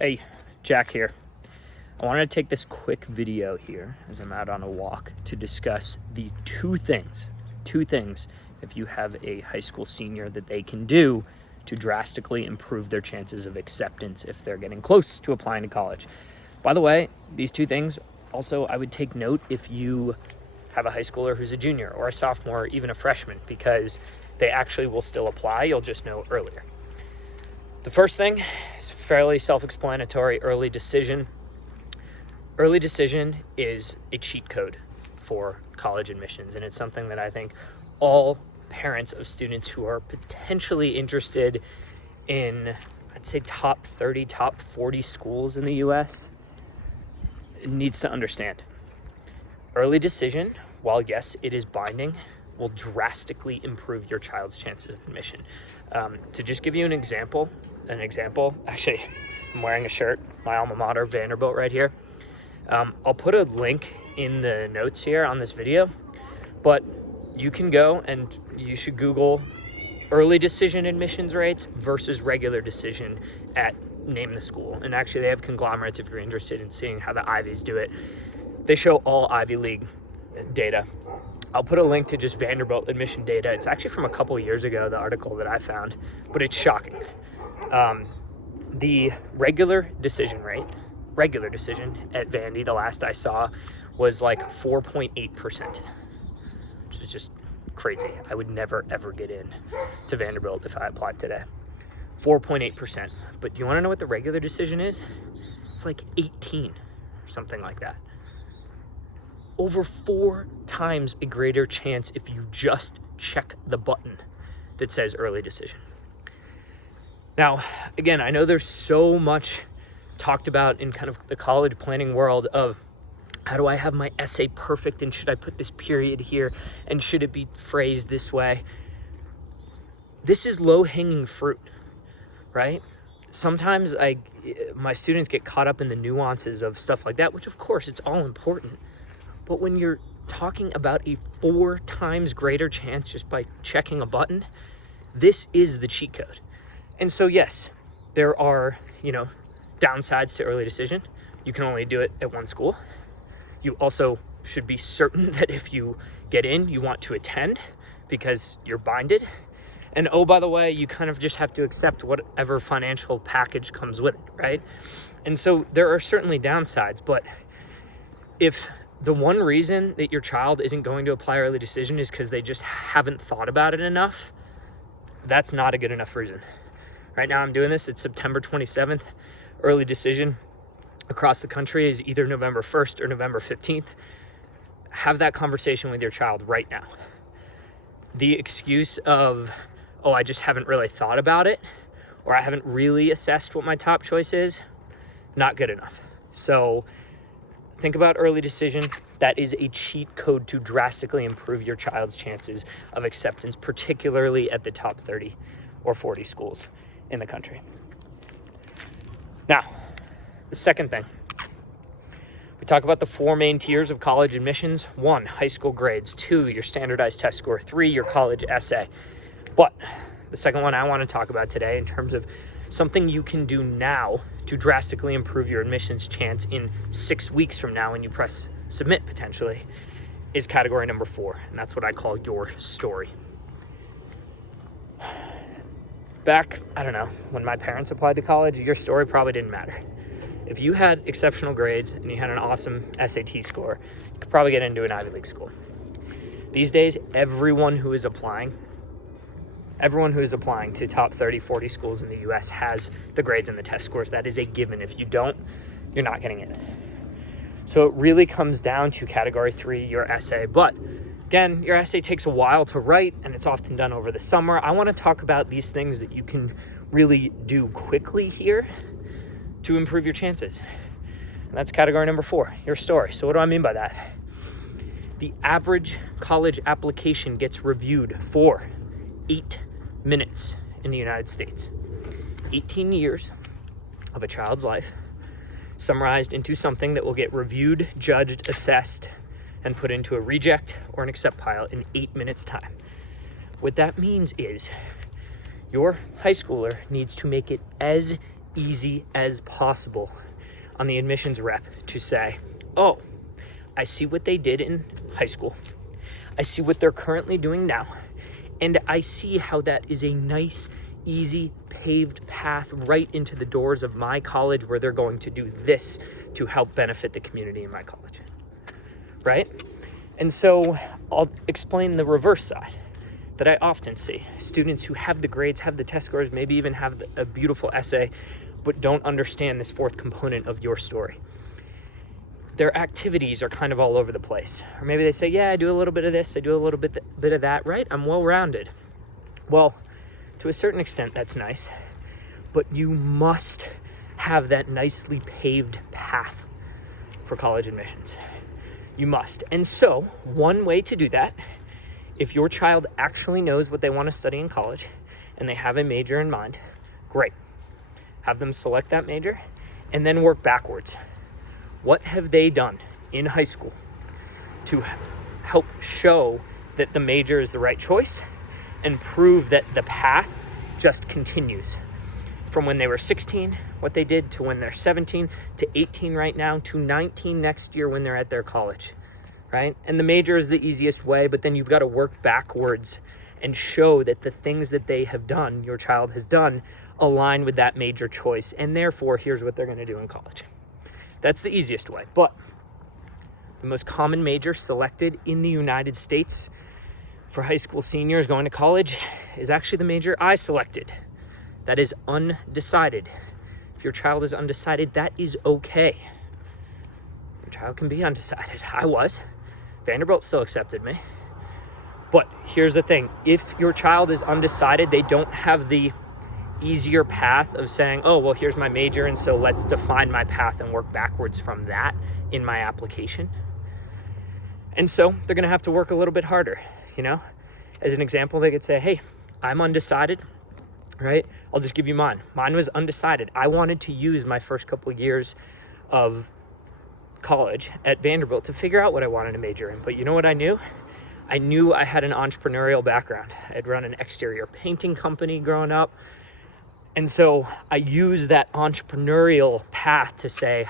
Hey, Jack here. I wanted to take this quick video here as I'm out on a walk to discuss the two things if you have a high school senior that they can do to drastically improve their chances of acceptance if they're getting close to applying to college. By the way, these two things also I would take note if you have a high schooler who's a junior or a sophomore or even a freshman, because they actually will still apply. You'll just know earlier. The first thing is fairly self-explanatory: early decision. Early decision is a cheat code for college admissions, and it's something that I think all parents of students who are potentially interested in, I'd say, top 30, top 40 schools in the US needs to understand. Early decision, while yes, it is binding, will drastically improve your child's chances of admission. To just give you an example, actually, I'm wearing a shirt, my alma mater, Vanderbilt, right here. I'll put a link in the notes here on this video, but you can go and you should Google early decision admissions rates versus regular decision at name the school. And actually they have conglomerates if you're interested in seeing how the Ivies do it. They show all Ivy League data. I'll put a link to just Vanderbilt admission data. It's actually from a couple years ago, the article that I found, but it's shocking. The regular decision at Vandy, the last I saw, was like 4.8%, which is just crazy. I would never, ever get in to Vanderbilt if I applied today. 4.8%. But do you want to know what the regular decision is? It's like 18 or something like that. Over 4 times a greater chance if you just check the button that says early decision. Now, again, I know there's so much talked about in kind of the college planning world of how do I have my essay perfect, and should I put this period here, and should it be phrased this way? This is low-hanging fruit, right? Sometimes my students get caught up in the nuances of stuff like that, which of course it's all important. But when you're talking about a 4 times greater chance just by checking a button, this is the cheat code. And so yes, there are, downsides to early decision. You can only do it at one school. You also should be certain that if you get in, you want to attend because you're binded. And oh, by the way, you kind of just have to accept whatever financial package comes with it, right? And so there are certainly downsides, but if the one reason that your child isn't going to apply early decision is because they just haven't thought about it enough, that's not a good enough reason. Right now I'm doing this, it's September 27th. Early decision across the country is either November 1st or November 15th. Have that conversation with your child right now. The excuse of, oh, I just haven't really thought about it, or I haven't really assessed what my top choice is, not good enough. So think about early decision. That is a cheat code to drastically improve your child's chances of acceptance, particularly at the top 30 or 40 schools in the country. Now, the second thing, we talk about the 4 main tiers of college admissions. 1, high school grades. 2, your standardized test score. 3, your college essay. But the second one I want to talk about today, in terms of something you can do now to drastically improve your admissions chance in 6 weeks from now when you press submit potentially, is category number 4. And that's what I call your story. Back, I don't know, when my parents applied to college, your story probably didn't matter. If you had exceptional grades and you had an awesome SAT score, you could probably get into an Ivy League school. These days, everyone who is applying to top 30, 40 schools in the US has the grades and the test scores. That is a given. If you don't, you're not getting in. So it really comes down to category 3, your essay. But again, your essay takes a while to write, and it's often done over the summer. I want to talk about these things that you can really do quickly here to improve your chances. And that's category number 4, your story. So what do I mean by that? The average college application gets reviewed for 8 minutes in the United States. 18 years of a child's life summarized into something that will get reviewed, judged, assessed, and put into a reject or an accept pile in 8 minutes time. What that means is your high schooler needs to make it as easy as possible on the admissions rep to say, oh, I see what they did in high school. I see what they're currently doing now. And I see how that is a nice, easy, paved path right into the doors of my college where they're going to do this to help benefit the community in my college, right? And so I'll explain the reverse side that I often see. Students who have the grades, have the test scores, maybe even have a beautiful essay, but don't understand this fourth component of your story. Their activities are kind of all over the place. Or maybe they say, yeah, I do a little bit of this, I do a little bit of that, right? I'm well-rounded. Well, to a certain extent, that's nice, but you must have that nicely paved path for college admissions. You must. And so, one way to do that, if your child actually knows what they want to study in college and they have a major in mind, great. Have them select that major and then work backwards. What have they done in high school to help show that the major is the right choice and prove that the path just continues from when they were 16, what they did, to when they're 17, to 18 right now, to 19 next year when they're at their college, right? And the major is the easiest way, but then you've got to work backwards and show that the things that they have done, your child has done, align with that major choice. And therefore, here's what they're going to do in college. That's the easiest way. But the most common major selected in the United States for high school seniors going to college is actually the major I selected. That is undecided. If your child is undecided, that is okay. Your child can be undecided. I was. Vanderbilt still accepted me. But here's the thing. If your child is undecided, they don't have the easier path of saying, oh, well, here's my major, and so let's define my path and work backwards from that in my application. And so they're going to have to work a little bit harder, you know? As an example, they could say, hey, I'm undecided, right? I'll just give you mine. Mine was undecided. I wanted to use my first couple of years of college at Vanderbilt to figure out what I wanted to major in. But you know what I knew? I knew I had an entrepreneurial background. I had run an exterior painting company growing up. And so I use that entrepreneurial path to say,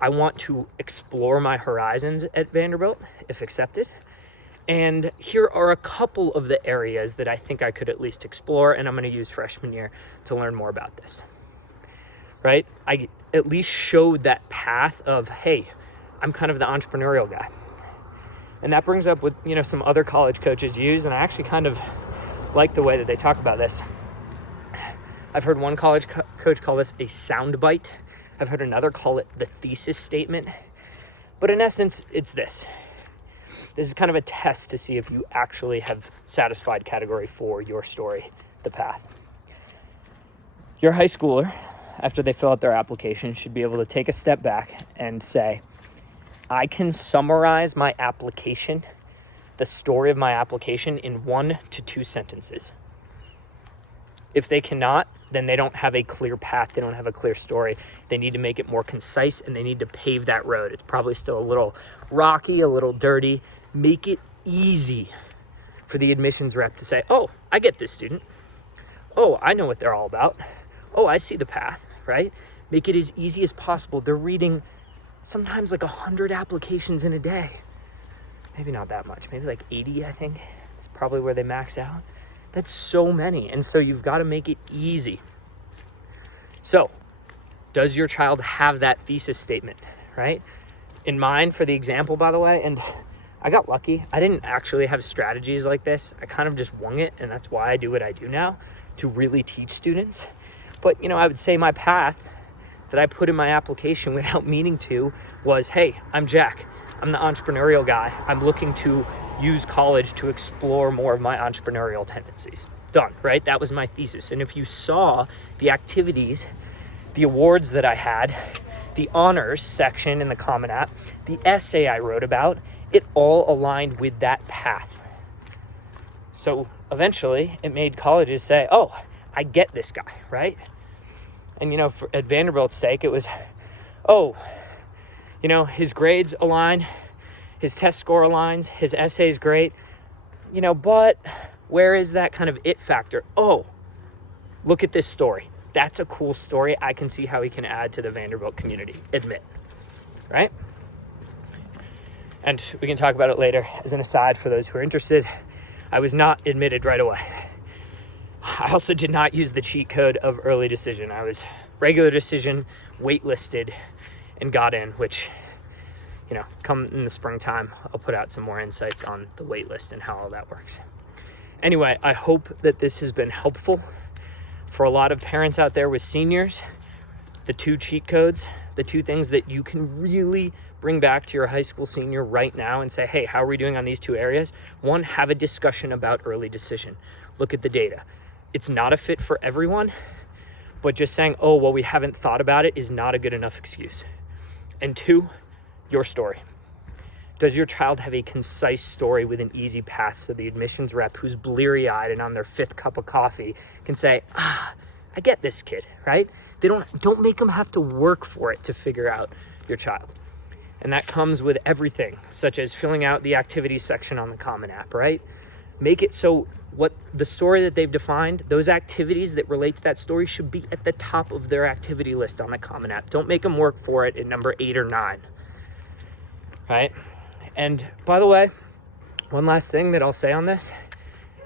I want to explore my horizons at Vanderbilt, if accepted. And here are a couple of the areas that I think I could at least explore, and I'm going to use freshman year to learn more about this, right? I at least showed that path of, hey, I'm kind of the entrepreneurial guy. And that brings up what, you know, some other college coaches use, and I actually kind of like the way that they talk about this. I've heard one college coach call this a sound bite. I've heard another call it the thesis statement. But in essence, it's this. This is kind of a test to see if you actually have satisfied category 4, your story, the path. Your high schooler, after they fill out their application, should be able to take a step back and say, I can summarize my application, the story of my application, in 1 to 2 sentences. If they cannot, then they don't have a clear path. They don't have a clear story. They need to make it more concise, and they need to pave that road. It's probably still a little rocky, a little dirty. Make it easy for the admissions rep to say, oh, I get this student. Oh, I know what they're all about. Oh, I see the path, right? Make it as easy as possible. They're reading sometimes like 100 applications in a day. Maybe not that much. Maybe like 80, I think. That's probably where they max out. That's so many. And so you've got to make it easy. So, does your child have that thesis statement, right? In mind for the example, by the way, and I got lucky. I didn't actually have strategies like this. I kind of just wung it, and that's why I do what I do now, to really teach students. But, you know, I would say my path that I put in my application without meaning to was, hey, I'm Jack. I'm the entrepreneurial guy. I'm looking to use college to explore more of my entrepreneurial tendencies. Done, right? That was my thesis. And if you saw the activities, the awards that I had, the honors section in the Common App, the essay I wrote about, it all aligned with that path. So eventually it made colleges say, oh, I get this guy, right? And, you know, at Vanderbilt's sake, it was, oh, you know, his grades align, his test score aligns, his essay's great, but where is that kind of it factor? Oh, look at this story. That's a cool story. I can see how he can add to the Vanderbilt community. Admit, right? And we can talk about it later. As an aside, for those who are interested, I was not admitted right away. I also did not use the cheat code of early decision. I was regular decision, waitlisted, and got in, which, come in the springtime, I'll put out some more insights on the waitlist and how all that works. Anyway, I hope that this has been helpful for a lot of parents out there with seniors. The 2 cheat codes, the 2 things that you can really bring back to your high school senior right now and say, hey, how are we doing on these 2 areas? 1, have a discussion about early decision. Look at the data. It's not a fit for everyone, but just saying, oh, well, we haven't thought about it is not a good enough excuse. And 2, your story. Does your child have a concise story with an easy path so the admissions rep who's bleary-eyed and on their 5th cup of coffee can say, I get this kid, right? Don't make them have to work for it to figure out your child. And that comes with everything, such as filling out the activities section on the Common App, right? Make it so what the story that they've defined, those activities that relate to that story should be at the top of their activity list on the Common App. Don't make them work for it at number 8 or 9, right? And by the way, one last thing that I'll say on this,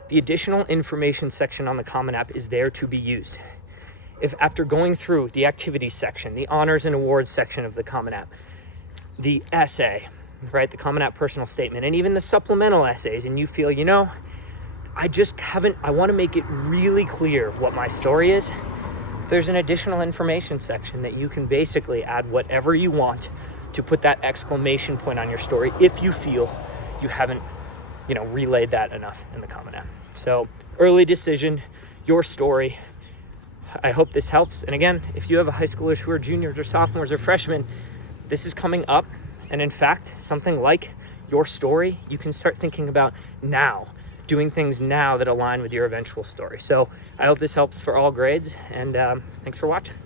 the additional information section on the Common App is there to be used. If after going through the activities section, the honors and awards section of the Common App, the essay, right, the Common App personal statement, and even the supplemental essays, and you feel, I want to make it really clear what my story is, there's an additional information section that you can basically add whatever you want to put that exclamation point on your story if you feel you haven't, relayed that enough in the Common App. So early decision, your story. I hope this helps. And again, if you have high schoolers who are juniors or sophomores or freshmen, this is coming up. And in fact, something like your story, you can start thinking about now, doing things now that align with your eventual story. So I hope this helps for all grades, and thanks for watching.